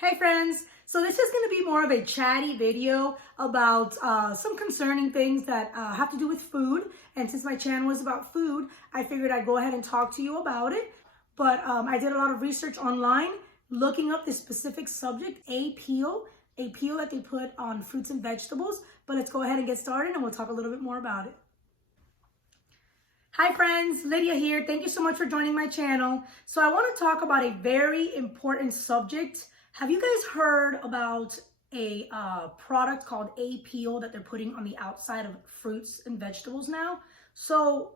Hey friends, so this is going to be more of a chatty video about some concerning things that have to do with food. And since my channel is about food, I figured I'd go ahead and talk to you about it. But I did a lot of research online looking up this specific subject, a peel that they put on fruits and vegetables. But let's go ahead and get started and we'll talk a little bit more about it. Hi friends, Lydia here. Thank you so much for joining my channel. So I want to talk about a very important subject. Have you guys heard about a product called A-Peel that they're putting on the outside of fruits and vegetables now? So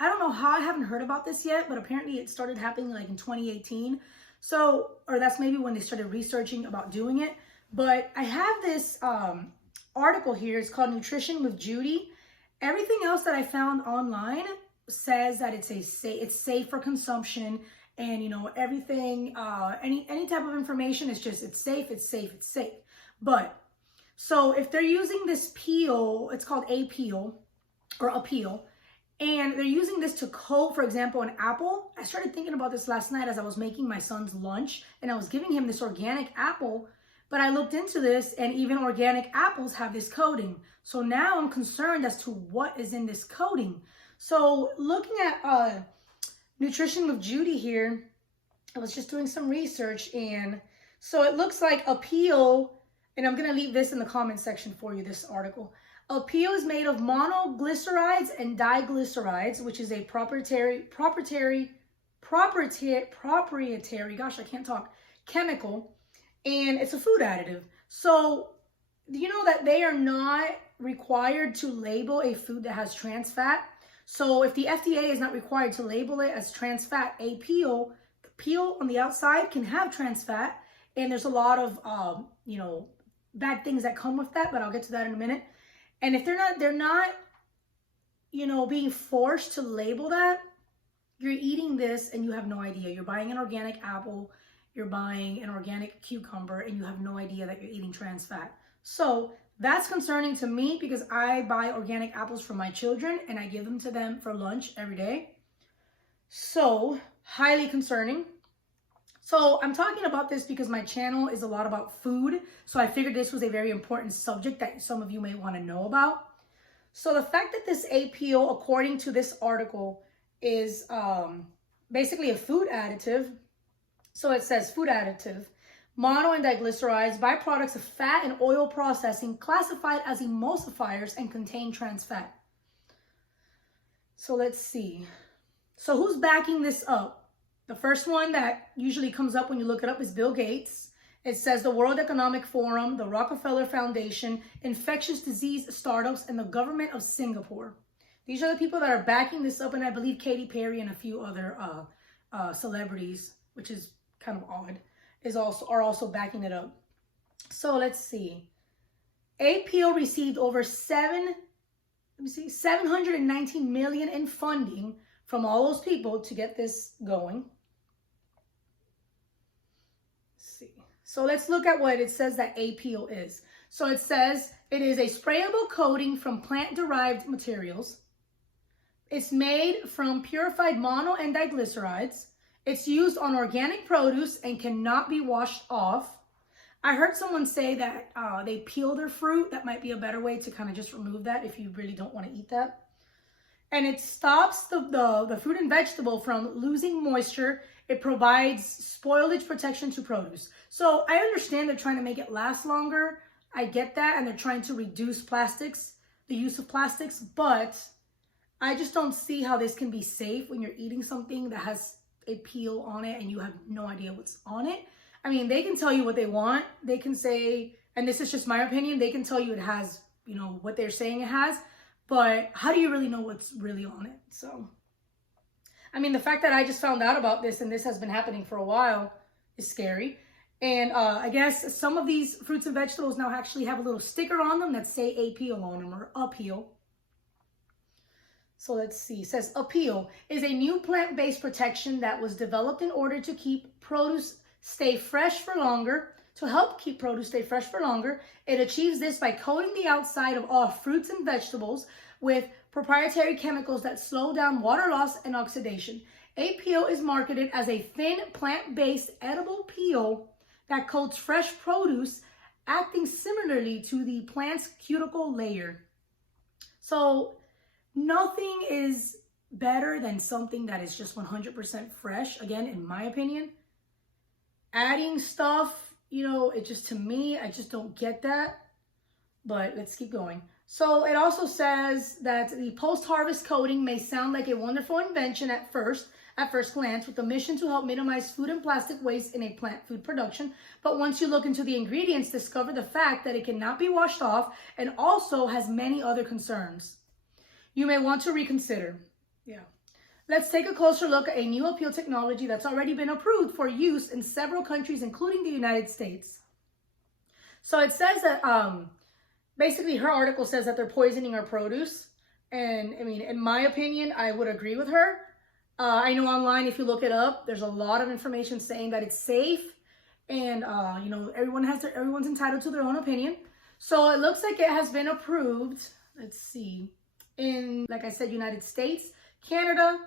I don't know how I haven't heard about this yet, but apparently it started happening like in 2018. So, or that's maybe when they started researching about doing it. But I have this article here. It's called Nutrition with Judy. Everything else that I found online says that it's safe for consumption. And, you know, everything, any type of information is just, it's safe. But, so if they're using this peel, it's called A-Peel or a peel, and they're using this to coat, for example, an apple. I started thinking about this last night as I was making my son's lunch, and I was giving him this organic apple, but I looked into this, and even organic apples have this coating. So now I'm concerned as to what is in this coating. So looking at, Nutrition with Judy here, I was just doing some research, and so it looks like a peel, and I'm going to leave this in the comment section for you, this article. A peel is made of monoglycerides and diglycerides, which is a proprietary, gosh, I can't talk, chemical, and it's a food additive. So, you know that they are not required to label a food that has trans fat. So if the FDA is not required to label it as trans fat, the peel on the outside can have trans fat, and there's a lot of you know, bad things that come with that, but I'll get to that in a minute. And if they're not, you know, being forced to label that, you're eating this and you have no idea. You're buying an organic apple, you're buying an organic cucumber, and you have no idea that you're eating trans fat. So that's concerning to me because I buy organic apples for my children and I give them to them for lunch every day. So highly concerning. So I'm talking about this because my channel is a lot about food. So I figured this was a very important subject that some of you may want to know about. So the fact that this A-Peel, according to this article, is basically a food additive. So it says food additive. Mono and diglycerides, byproducts of fat and oil processing, classified as emulsifiers and contain trans fat. So let's see. So who's backing this up? The first one that usually comes up when you look it up is Bill Gates. It says the World Economic Forum, the Rockefeller Foundation, infectious disease startups, and the government of Singapore. These are the people that are backing this up, and I believe Katy Perry and a few other celebrities, which is kind of odd, are also backing it up. So let's see. A-Peel received over 719 million in funding from all those people to get this going. Let's see. So let's look at what it says that A-Peel is. So it says it is a sprayable coating from plant-derived materials. It's made from purified mono and diglycerides. It's used on organic produce and cannot be washed off. I heard someone say that they peel their fruit. That might be a better way to kind of just remove that if you really don't want to eat that. And it stops the fruit and vegetable from losing moisture. It provides spoilage protection to produce. So I understand they're trying to make it last longer. I get that. And they're trying to reduce plastics, the use of plastics. But I just don't see how this can be safe when you're eating something that has a peel on it and you have no idea what's on it. I mean, they can tell you what they want. They can say, and this is just my opinion, they can tell you it has, you know, what they're saying it has, but how do you really know what's really on it? So, I mean, the fact that I just found out about this and this has been happening for a while is scary. And I guess some of these fruits and vegetables now actually have a little sticker on them that say A-Peel on them, or A-Peel. So let's see, it says A-Peel is a new plant-based protection that was developed in order to keep produce stay fresh for longer. To help keep produce stay fresh for longer, it achieves this by coating the outside of all fruits and vegetables with proprietary chemicals that slow down water loss and oxidation. A-Peel is marketed as a thin plant-based edible peel that coats fresh produce, acting similarly to the plant's cuticle layer. So nothing is better than something that is just 100% fresh. Again, in my opinion, adding stuff, you know, it just, to me, I just don't get that. But let's keep going. So it also says that the post-harvest coating may sound like a wonderful invention at first glance, with the mission to help minimize food and plastic waste in a plant food production. But once you look into the ingredients, discover the fact that it cannot be washed off and also has many other concerns. You may want to reconsider. Yeah. Let's take a closer look at a new Apeel technology that's already been approved for use in several countries, including the United States. So it says that, basically her article says that they're poisoning our produce. And I mean, in my opinion, I would agree with her. I know online, if you look it up, there's a lot of information saying that it's safe. And, you know, everyone's entitled to their own opinion. So it looks like it has been approved. Let's see. In, like I said, United States, Canada,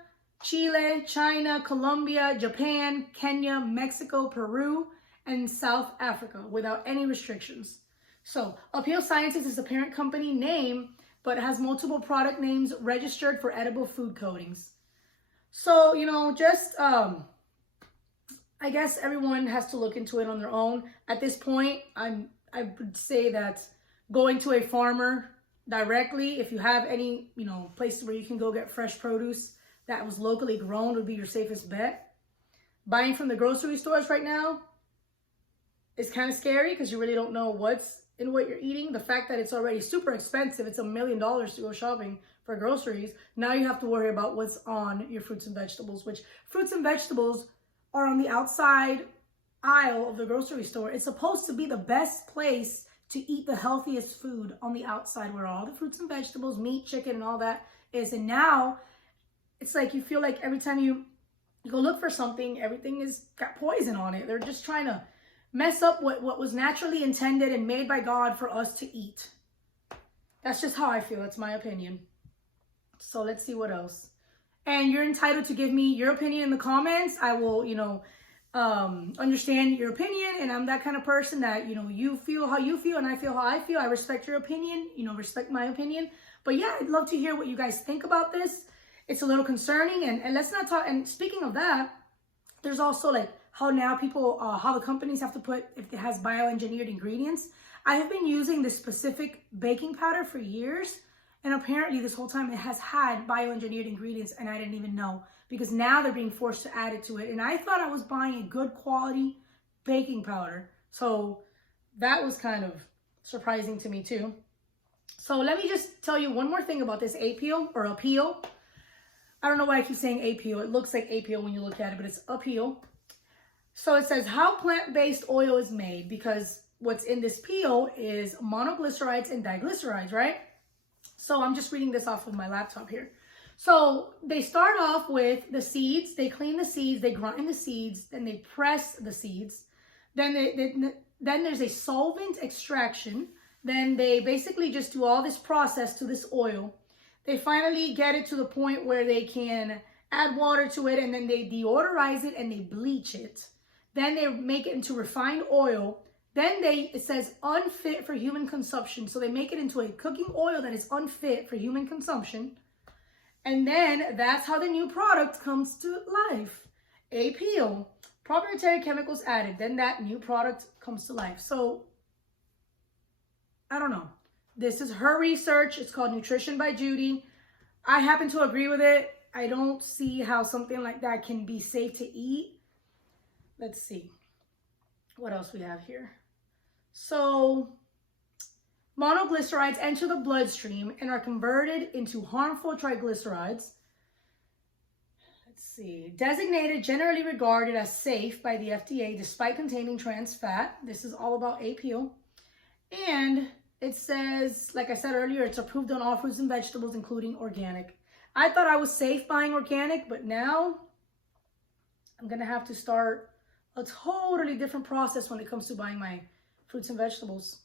Chile, China, Colombia, Japan, Kenya, Mexico, Peru, and South Africa without any restrictions. So Apeel Sciences is the parent company name, but has multiple product names registered for edible food coatings. So, you know, just, I guess everyone has to look into it on their own. At this point, I would say that going to a farmer directly, if you have any, you know, places where you can go get fresh produce that was locally grown, would be your safest bet. Buying from the grocery stores right now is kind of scary because you really don't know what's in what you're eating. The fact that it's already super expensive, it's $1 million to go shopping for groceries. Now you have to worry about what's on your fruits and vegetables, which fruits and vegetables are on the outside aisle of the grocery store. It's supposed to be the best place to eat the healthiest food, on the outside, where all the fruits and vegetables, meat, chicken, and all that is. And now it's like you feel like every time you go look for something, everything is got poison on it. They're just trying to mess up what was naturally intended and made by God for us to eat. That's just how I feel. That's my opinion. So let's see what else. And you're entitled to give me your opinion in the comments. I will, you know, understand your opinion. And I'm that kind of person that, you know, you feel how you feel and I feel how I feel. I respect your opinion, you know, respect my opinion. But yeah, I'd love to hear what you guys think about this. It's a little concerning. And let's not talk. And speaking of that, there's also like how now people, how the companies have to put, if it has bioengineered ingredients. I have been using this specific baking powder for years. And apparently this whole time it has had bioengineered ingredients and I didn't even know, because now they're being forced to add it to it. And I thought I was buying a good quality baking powder. So that was kind of surprising to me too. So let me just tell you one more thing about this Apeel or Apeel. I don't know why I keep saying Apeel. It looks like Apeel when you look at it, but it's Apeel. So it says how plant-based oil is made, because what's in this peel is monoglycerides and diglycerides, right? So I'm just reading this off of my laptop here. So they start off with the seeds. They clean the seeds. They grind the seeds. Then they press the seeds. Then there's a solvent extraction. Then they basically just do all this process to this oil. They finally get it to the point where they can add water to it, and then they deodorize it and they bleach it. Then they make it into refined oil. Then it says unfit for human consumption. So they make it into a cooking oil that is unfit for human consumption. And then that's how the new product comes to life. Apeel, proprietary chemicals added. Then that new product comes to life. So I don't know. This is her research. It's called Nutrition by Judy. I happen to agree with it. I don't see how something like that can be safe to eat. Let's see what else we have here. So monoglycerides enter the bloodstream and are converted into harmful triglycerides. Let's see. Designated, generally regarded as safe by the FDA despite containing trans fat. This is all about Apeel. And it says, like I said earlier, it's approved on all fruits and vegetables, including organic. I thought I was safe buying organic, but now I'm going to have to start a totally different process when it comes to buying my fruits and vegetables.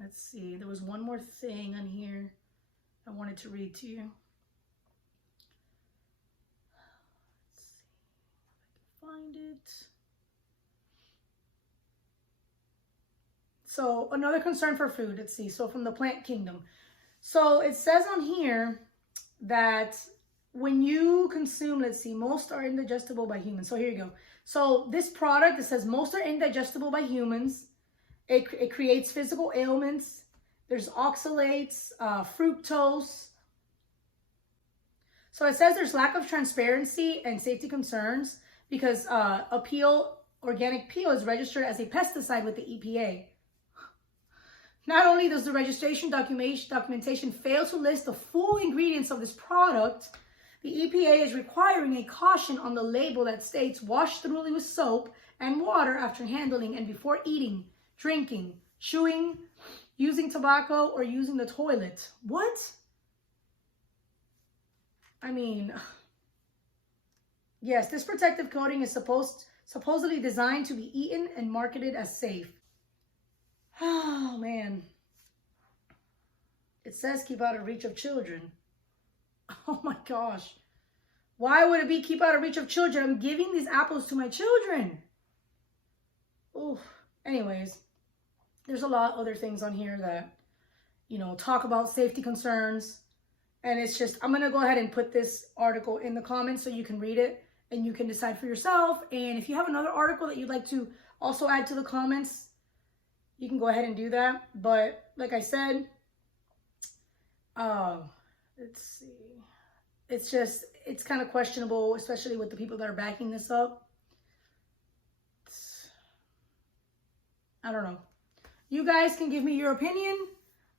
Let's see. There was one more thing on here I wanted to read to you. Let's see if I can find it. So another concern for food, let's see. So from the plant kingdom. So it says on here that when you consume, let's see, most are indigestible by humans. So here you go. So this product, it says most are indigestible by humans. It creates physical ailments. There's oxalates, fructose. So it says there's lack of transparency and safety concerns because organic peel is registered as a pesticide with the EPA. Not only does the registration documentation fail to list the full ingredients of this product, the EPA is requiring a caution on the label that states wash thoroughly with soap and water after handling and before eating, drinking, chewing, using tobacco, or using the toilet. What? I mean, yes, this protective coating is supposedly designed to be eaten and marketed as safe. Oh, man. It says keep out of reach of children. Oh, my gosh. Why would it be keep out of reach of children? I'm giving these apples to my children. Oh, anyways, there's a lot of other things on here that, you know, talk about safety concerns. And it's just, I'm going to go ahead and put this article in the comments so you can read it and you can decide for yourself. And if you have another article that you'd like to also add to the comments, you can go ahead and do that. But like I said, let's see. It's kind of questionable, especially with the people that are backing this up. I don't know. You guys can give me your opinion.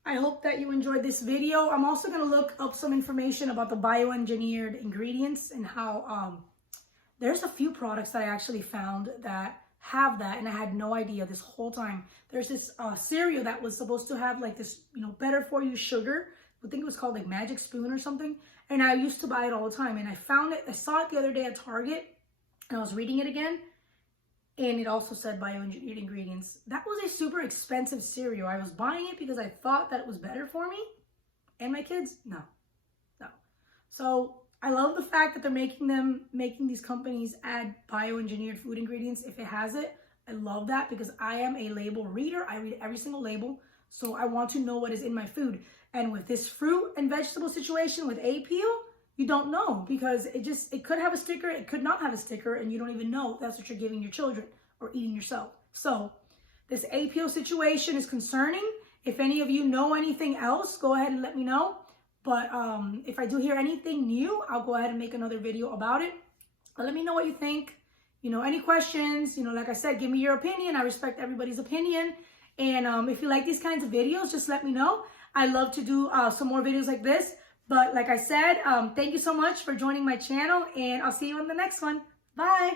I hope that you enjoyed this video. I'm also going to look up some information about the bioengineered ingredients and how there's a few products that I actually found that have that, and I had no idea this whole time. There's this cereal that was supposed to have like this, you know, better for you sugar. I think it was called like Magic Spoon or something. And I used to buy it all the time. And I saw it the other day at Target, and I was reading it again. And it also said bioengineered ingredients. That was a super expensive cereal. I was buying it because I thought that it was better for me and my kids. No. So I love the fact that they're making these companies add bioengineered food ingredients if it has it. I love that because I am a label reader. I read every single label. So I want to know what is in my food. And with this fruit and vegetable situation with A-Peel, you don't know because it could have a sticker, it could not have a sticker, and you don't even know if that's what you're giving your children or eating yourself. So this A-Peel situation is concerning. If any of you know anything else, go ahead and let me know. But if I do hear anything new, I'll go ahead and make another video about it. But let me know what you think. You know, any questions, you know, like I said, give me your opinion. I respect everybody's opinion. And if you like these kinds of videos, just let me know. I love to do some more videos like this. But like I said, thank you so much for joining my channel, and I'll see you on the next one. Bye.